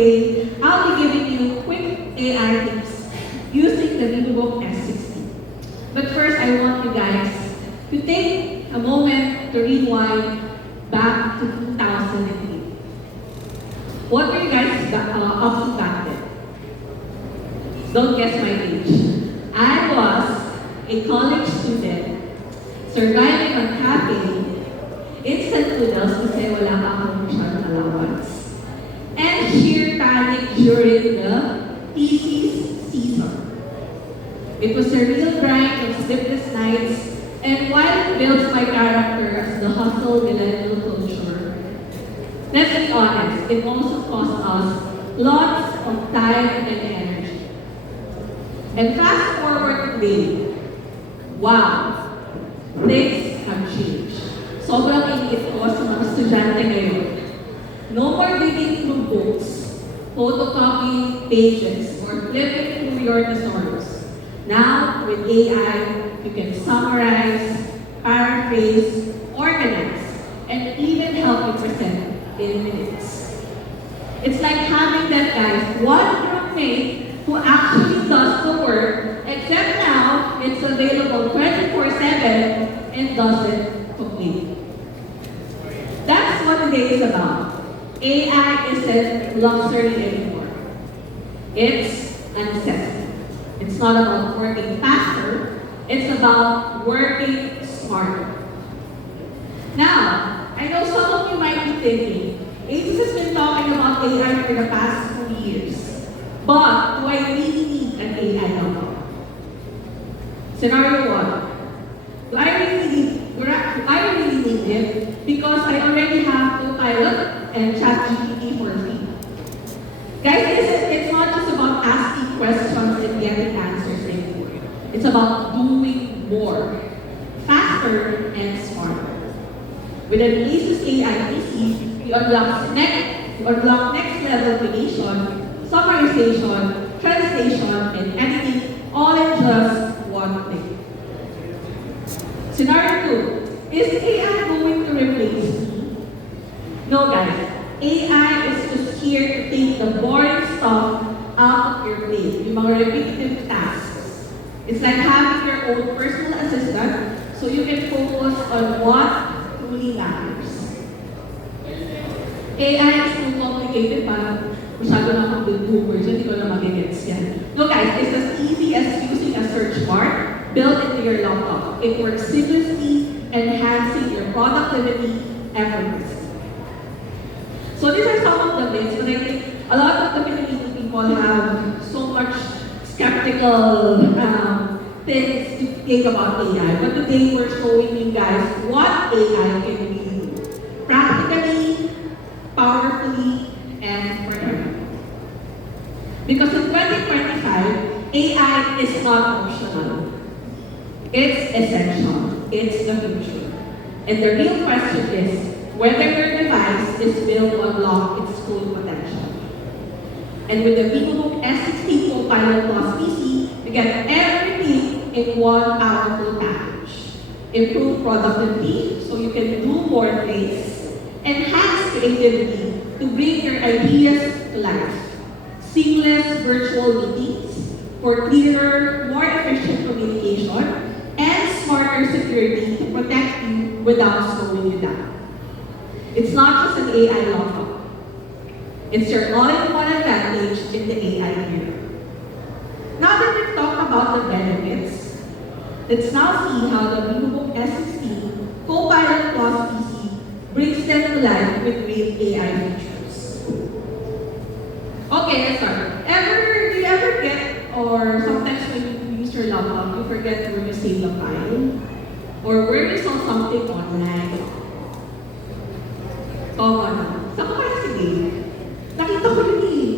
today, I'll be giving you quick AI tips using the VivoBook S60. But first, I want you guys to take a moment to rewind back to 2008. What were you guys up to back then? Don't guess my age. I was a college student surviving on cafe, instant noodles kasi wala pa akong masyadong allowance, and sheer panic during the thesis season. It was a real grind of sleepless nights, and while it builds my character as the hustle millennial culture, let's be honest, it also cost us lots of time and energy. And fast forward today, wow, things have changed. Sobrang ingit ko sa mga estudyante ngayon. No more digging through books, photocopying pages, or flipping through your thesaurus. Now, with AI, you can summarize, paraphrase, organize, and even help you present in minutes. It's like having that guy's one roommate who actually does the work, except now it's available 24/7 and doesn't complain. That's what today is about. AI isn't luxury anymore. It's a necessity. It's not about working faster, it's about working smarter. Now, I know some of you might be thinking, Aegis has been talking about AI for the past 2 years. But do I really need an AI now? Scenario 1. Do I really need it? Because I already have Copilot and ChatGPT for free. Guys, it's not just about asking questions and getting answers anymore. It's about doing more, faster and smarter. With an Asus AI PC, we unlock next level creation, summarization, translation, and editing all in just one click. Scenario 2. Is AI going to replace me? No, guys. AI is just here to take the boring stuff out of your plate, yung mga repetitive tasks. It's like having your own personal assistant so you can focus on what truly matters. AI is too complicated para masyado na akong boomer dyan, hindi ko na magigets yan. No guys, it's as easy as using a search bar built into your laptop. It works seamlessly, enhancing your productivity effortlessly. So these are some of the myths, but I think a lot of the Filipino people have so much skeptical things to think about AI. But today we're showing you guys what AI can really do. Practically, powerfully, and forever. Because in 2025, AI is not optional. It's essential. It's the future. And the real question is whether your device is built to unlock its full potential. And with the VivoBook S60 Copilot Plus PC, you get everything in one powerful package. Improve productivity so you can do more things. Enhance creativity to bring your ideas to life. Seamless virtual meetings for clearer, more efficient communication, and smarter security to protect you without slowing you down. It's not just an AI laptop. It's your all-in-one advantage in the AI era. Now that we've talked about the benefits, let's now see how the VivoBook S60 Copilot Plus PC brings them to life with real AI features. Okay, let's start. Do you ever get, or sometimes when you use your laptop, you forget where you saved the file? Or where you saw something online? Oo, ano? Saan ko kaya si Dave? Nakita ko yun eh.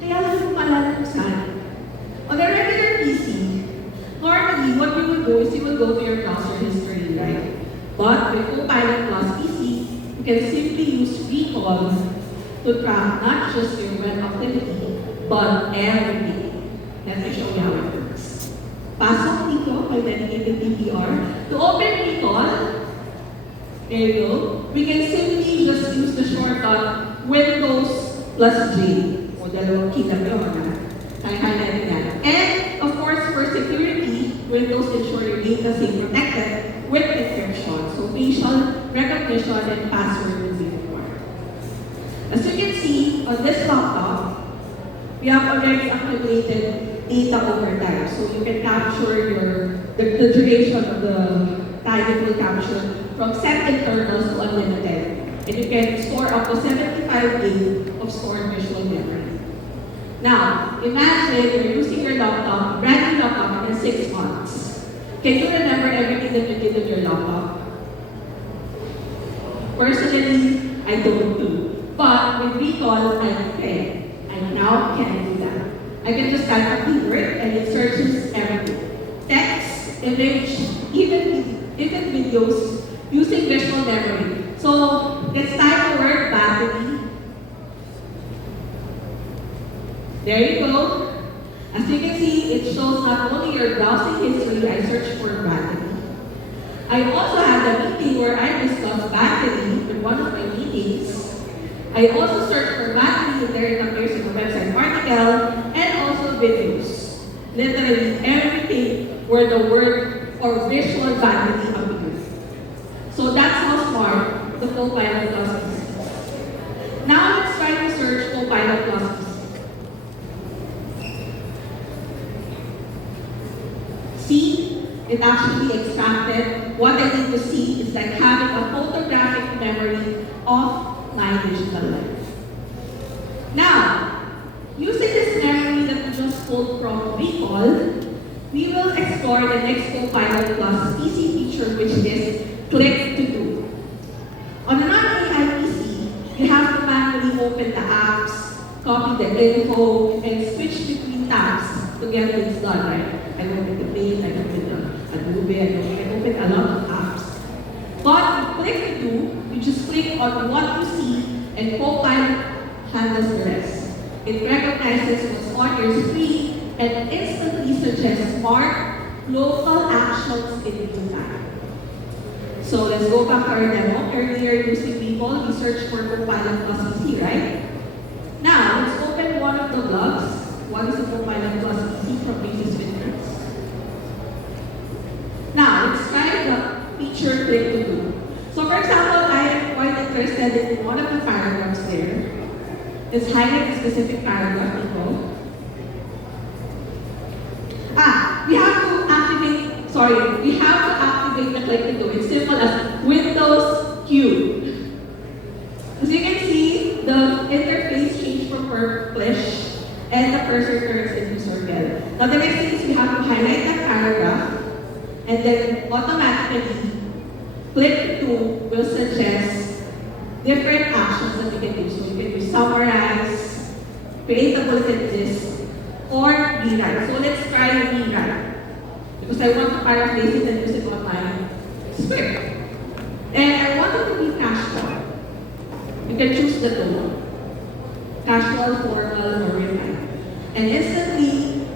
Kaya lang yung maalala ko saan. On a regular PC, normally what you would do is you would go to your browser history, right? But with Copilot Plus PC, you can simply use recall to track not just your web activity, but everything. Let me show you how it works. Pasok dito, may dedicated DVR. To open recall, there you go. We can simply just use the shortcut Windows plus J. O, dalawang key lang yun, ha? Kaya natin yan. And, of course, for security, Windows ensure your data stay protected with encryption. So, facial recognition and password will be required. As you can see, on this laptop, we have already accumulated data over time. So, you can capture the duration of the time it will capture from set internals to unlimited. And you can store up to 75 GB of stored visual memory. Now, imagine you're using your laptop, brand new laptop, in 6 months. Can you remember everything that you did on your laptop? Personally, I don't do. But with Recall, I can. I now can do that. I can just type a keyword and it searches everything. Text, image, even videos using visual memory. So, let's type the word battery. There you go. As you can see, it shows not only your browsing history, I searched for battery. I also had a meeting where I discussed battery in one of my meetings. I also searched for battery, and there it appears in the website article, and also videos. Literally everything where the word or visual battery appears. So that's how smart the Copilot Plus is. Now let's try to search Copilot Plus. See, it actually extracted. What I need to see is like having a photographic memory of my digital life. Now, using this memory that we just pulled from Recall, we will explore the next Copilot Plus PC feature, which is Click to Do. On a non-AI PC, you have to manually open the apps, copy the info, and switch between tabs to get things done, right? I open the Paint, I open the Adobe, I open a lot of apps. But with Click to Do, you just click on what you see, and Copilot handles the rest. It recognizes what's on your screen and instantly suggests smart, local actions in real time. So let's go back to our demo. Earlier, using Recall, we searched for Copilot Plus PC, right? Now, let's open one of the blogs. One is the Copilot Plus PC from Basis Witness. Now, let's try the feature Click to Do. So for example, I am quite interested in one of the paragraphs there. Let's highlight a specific paragraph and go. We have to activate the Click to Do. It's simple as Windows Q. As you can see, the interface changed from purplish and the cursor turns into circle. Now the next thing is we have to highlight that paragraph and then automatically Click to Do will suggest different actions that you can do. So you can do summarize, create a bulleted list, or rewrite. So let's try rewrite. Because I want to paraphrase it and use it on my script. And I want it to be casual. You can choose the tone. Casual, formal, or refined. And instantly,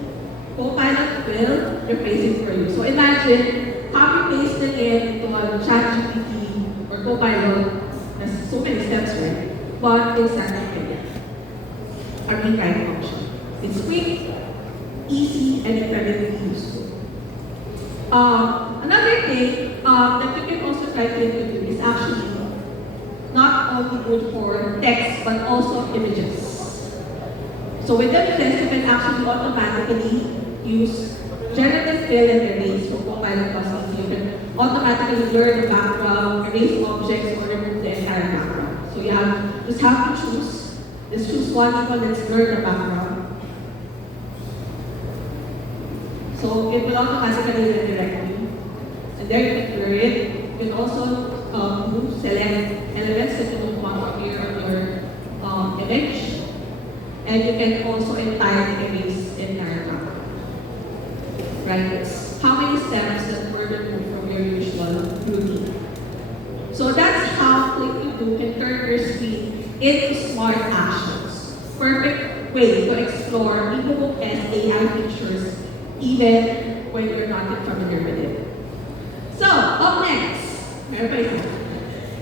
Copilot will replace it for you. So imagine copy-pasting it into a ChatGPT or Copilot. There's so many steps, right? But it's not a rewrite function. It's quick, easy, and incredibly useful. Another thing that you can also try to do is actually not only good for text but also images. So with images, you can actually automatically use generative fill and erase from Copilot Plus. You can automatically blur the background, erase objects, or remove the entire background. So you just have to choose. Let's choose one equal, let's blur the background. So it will automatically redirect you. And there you can blur it. You can also select elements that you don't want to appear on your image. And you can also entirely erase the entire background. Right? It's how many steps that were removed from your usual routine. So that's how Click to Do can turn your screen into smart actions. Perfect way to explore eProbe and AI features even when you're not familiar with it. So, up next,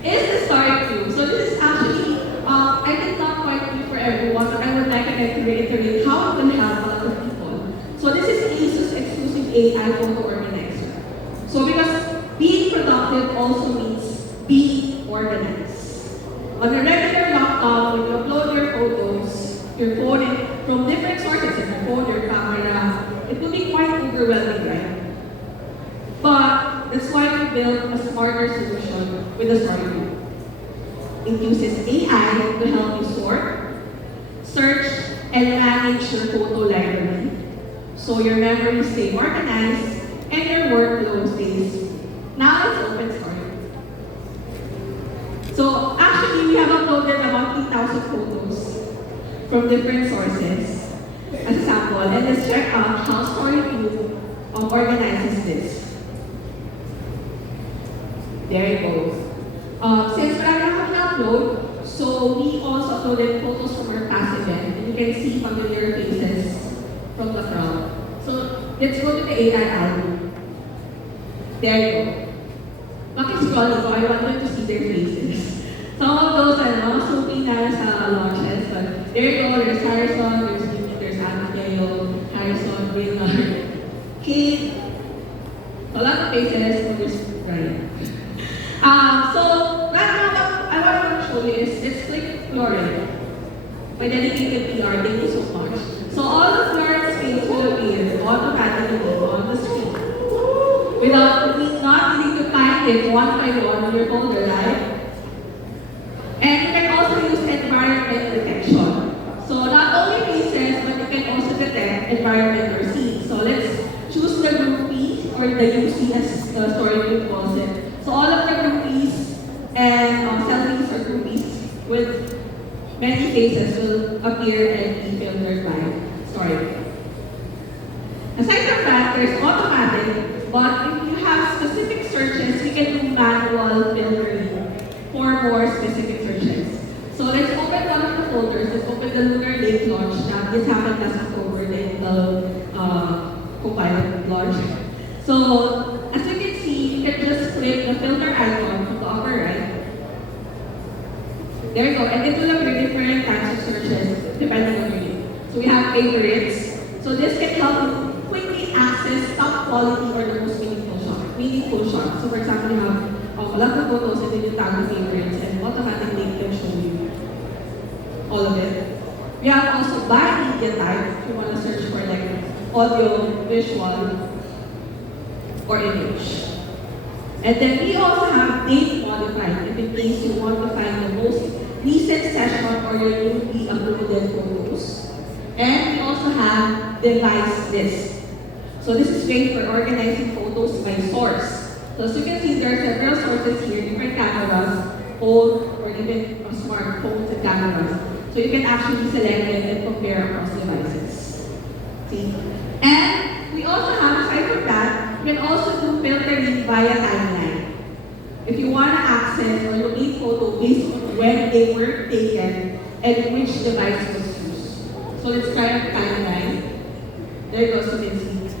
is the story cube. So this is actually, I did not quite do for everyone, but I would like to create AI photo organizer. So because being productive also means being organized. On a regular laptop, when you upload your photos, your phone, from different sources, your phone, your camera, it will be quite overwhelming, right? But that's why we built a smarter solution with the Story Group. It uses AI to help you sort, search, and manage your photo library so your memories stay organized and your workload stays. Now it's open story. So actually, we have uploaded about 3,000 photos from different sources as a sample, and let's check out how StoryView organizes this. There you go. Since we're not upload, so we also uploaded photos from our past event, and you can see familiar faces from the crowd. So let's go to the AI album. There you go. Scroll ko, I wanted to see their faces. Some of those are not so na sa launches, but there you go. There's Harrison, there's Mimi, there's Anna Harrison, Willard, Kate. A lot of faces, there's Brian. So right now, what I want to show you is it's like Lauren, my dedicated PR. Thank you so much. So all the Lauren's face will appear automatically on the screen without me not needing to find it one by one in your folder, right? And you can also use environment detection. So not only faces, but you can also detect environment or scene. So let's choose the groupie or the UC as the StoryView calls it. So all of the groupies and selfies or groupies with many faces will appear and be filtered by StoryView. Aside from that, there's automatic, but if you have specific searches, you can do manual filtering for more specific searches. So let's open one of the folders. Let's open the Lunar Lake launch. This happened last October, the Intel Copilot launch. So as you can see, you can just click the filter icon to the upper right. There you go, and it will appear different types of searches depending on your need. So we have favorites. So this can help you quickly access top quality or the most meaningful shots. So for example, you have a lot of photos and then you tag the favorites and automatically it can show you all of it. We have also by media type if you want to search for like audio, visual, or image. And then we also have date modified if in case you want to find the most recent session or your newly uploaded photos. And we also have device list. So this is great for organizing photos by source. So as you can see, there are several sources here, different cameras, old or even smartphones and cameras. So you can actually select it and compare across devices. See? And we also have, aside from that, you can also do filtering via timeline. If you want to access or locate photo based on when they were taken and which device was used. So let's try our timeline. There you go, so you can see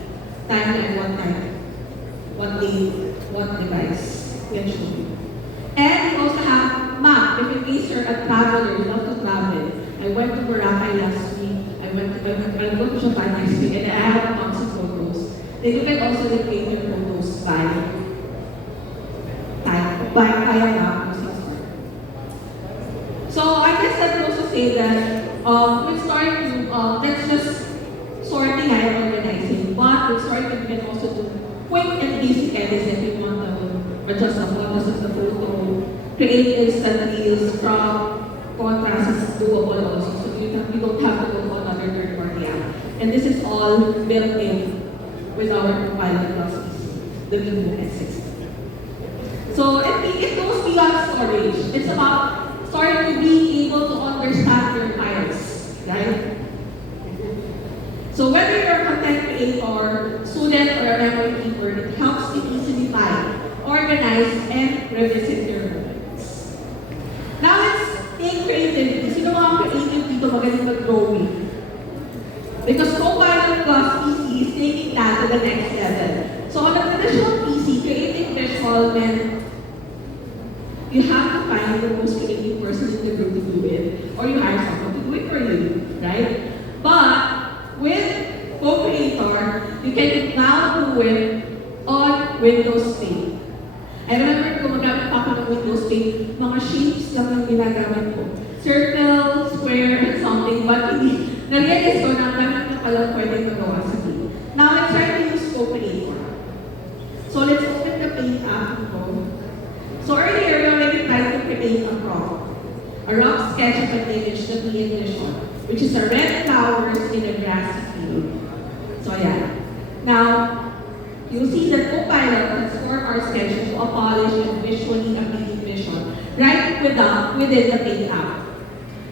timeline, what time, what date, what device we can show you. And we also have map. If in case you're a traveler, you love to travel. I went to Boracay last week. I went to Japan next week, and I have tons of photos. Then you can also locate your photos by time, by map. So I guess I could also say that with StoryView, that's just sorting and organizing. But with StoryView, you can also do quick and basic edits if you want to adjust the photos of the photo, create instant reels from contrast is doable also. So you don't have to go to another third-party app. And this is all built in with our Copilot Plus, the Vivo X60. So it goes beyond storage. It's about starting to be able to understand your files, right? So whether you're a content creator, student, or a memory keeper, it helps you easily find, organize, and revisit your moments. Now let's take creativity. Sino mga creative dito magaling mag-drawing? Because Copilot Plus PC is taking that to the next level. So on a traditional PC, creating visual meant you have to find the most creative person in the group to do it, or you hire someone to do it for you, right? But with Co-Creator, you can now do Windows pane, mga shapes lang yung ginagamit ko. Circle, square, and something, but hindi. Na-realize ko na ang dami na palang pwedeng magawa sa Paint. Now, let's try to use Co-Creator. So, let's open the Paint app and go. So, earlier, we already tried to create a prompt. A rough sketch of an image that we envision, which is a red flowers in a grassy field. So, yeah. Now, you'll see that Copilot transform our sketch into a polished and visually appealing vision right within the Paint app.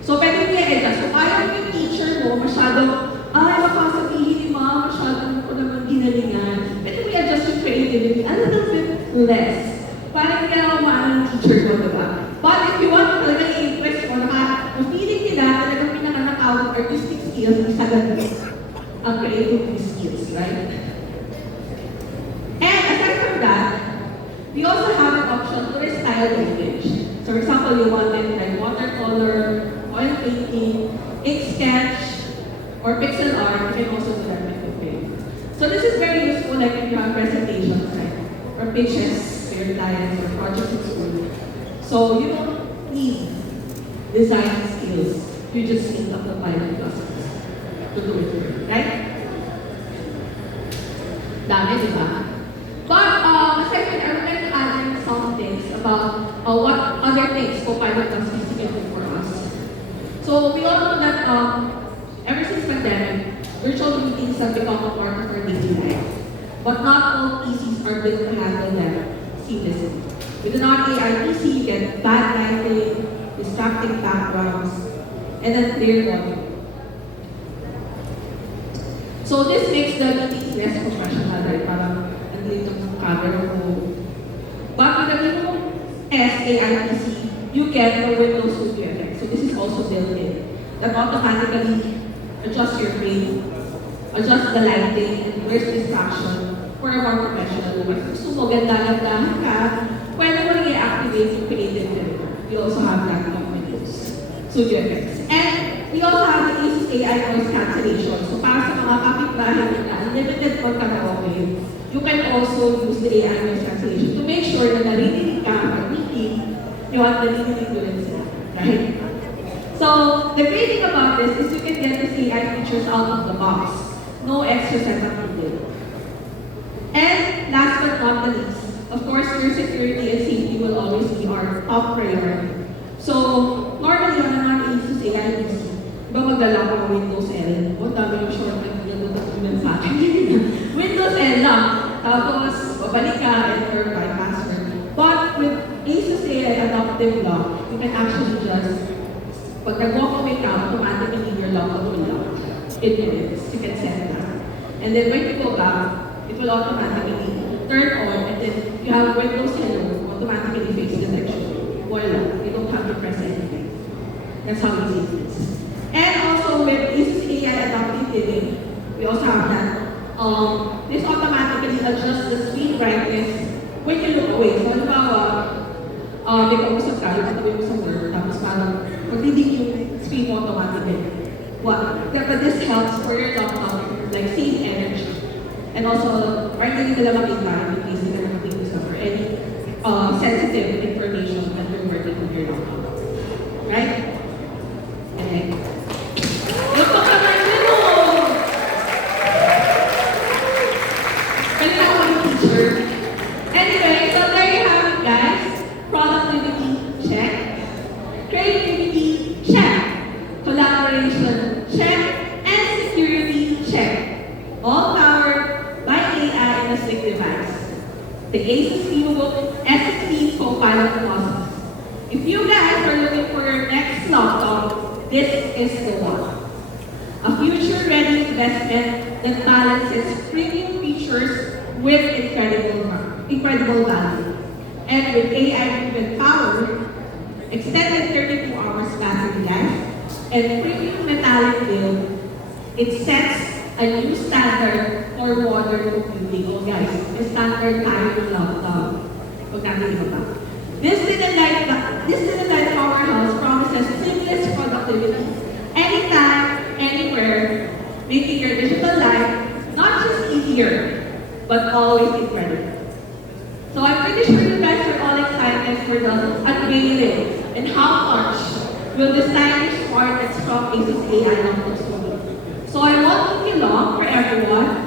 So, pwede niya i-adjust. So, ayaw yung teacher mo masyadong, baka sabihin ni Ma, masyadong ko naman ginalingan. Pwede mo i-adjust yung creativity a little bit less. Parang kaya naman yung teacher mo, diba? But if you want to talaga i-impress mo, feeling nila talagang pinaka-nakawag artistic skills, isa ganun ang creativity skills, right? And aside from that, we also have an option to restyle the image. So for example, you wanted like watercolor, oil painting, ink sketch, or pixel art, you can also do that with Paint. So this is very useful like if you have presentations, right? Or pitches to your clients or projects in school. So you don't need design skills. You just need a Copilot process to do it, right? Dami, di ba? But aside from that, I would like to add in some things about what other things Copilot can specifically do for us. So we all know that ever since pandemic, virtual meetings have become a part of our daily life. But not all PCs are built to handle them seamlessly. With an AI PC, you get bad lighting, distracting backgrounds, and then clear volume. So this makes the meetings less professional, right? Parang nandito ng camera mo. But with the Windows S AI PC, you get the Windows Studio effect. So this is also built in. That automatically adjusts your frame, adjusts the lighting, and where's distraction for a more professional look. If gusto mo ganda-gandahan ka, pwede mo i-activate yung creative filter. You also have that on Windows Studio Effects. And we also have the Asus AI voice cancellation. So para sa mga kapitbahay na unlimited pagkakaroke, you can also use the AI voice cancellation to make sure na narinig ka pag meeting, yung narinig ko rin sila. Right? So the great thing about this is you can get this AI features out of the box. No extra setup needed. And last but not the least, of course, your security and safety will always be our top priority. So, normally, on a non-ASUS AI PC, iba magdala ko ng Windows L. O, dami yung shortcut niya doon sa akin. Windows L lang. Tapos, babalik ka and verify password. But with ASUS AI Adaptive Lock, you can actually just, pag nag-walk away ka, automatically your lock will lock. In minutes, you can set that. And then when you go back, it will automatically turn on, and then you have Windows Hello, automatically face detection. Voila, you don't have to press anything. That's how easy it is. And also with ASUS AI Adaptive Dimming, we also have that. This automatically adjusts the screen brightness when you look away. So, halimbawa, may kausap ka, yung mo sa word, tapos parang magdidig yung screen mo automatically. But this helps for your laptop, like save energy. And also, parang hindi nila makita in case nila makikita for any sensitive information that you're working with your laptop. Right? Okay. Look at the window! Kanina ako yung teacher. Anyway, so there you have it, guys. Productivity, check. Creativity, check. Collaboration, check. And security, check. All powered by AI in a slick device. The Asus VivoBook S16 Copilot process. If you guys are looking for your next laptop, this is the one. A future-ready investment that balances premium features with incredible value. And with AI-driven power, extended 32 hours battery life, and premium metallic build, it sets a new standard for modern computing. Oh guys, a standard tayo ng laptop. Huwag natin iba. This little powerhouse promises seamless productivity, anytime, anywhere, making your digital life not just easier, but always incredible. So I'm pretty sure you guys are all excited for the unveiling and how much will the stylish, smart, and strong Asus AI laptops will be. So I won't keep you long for everyone.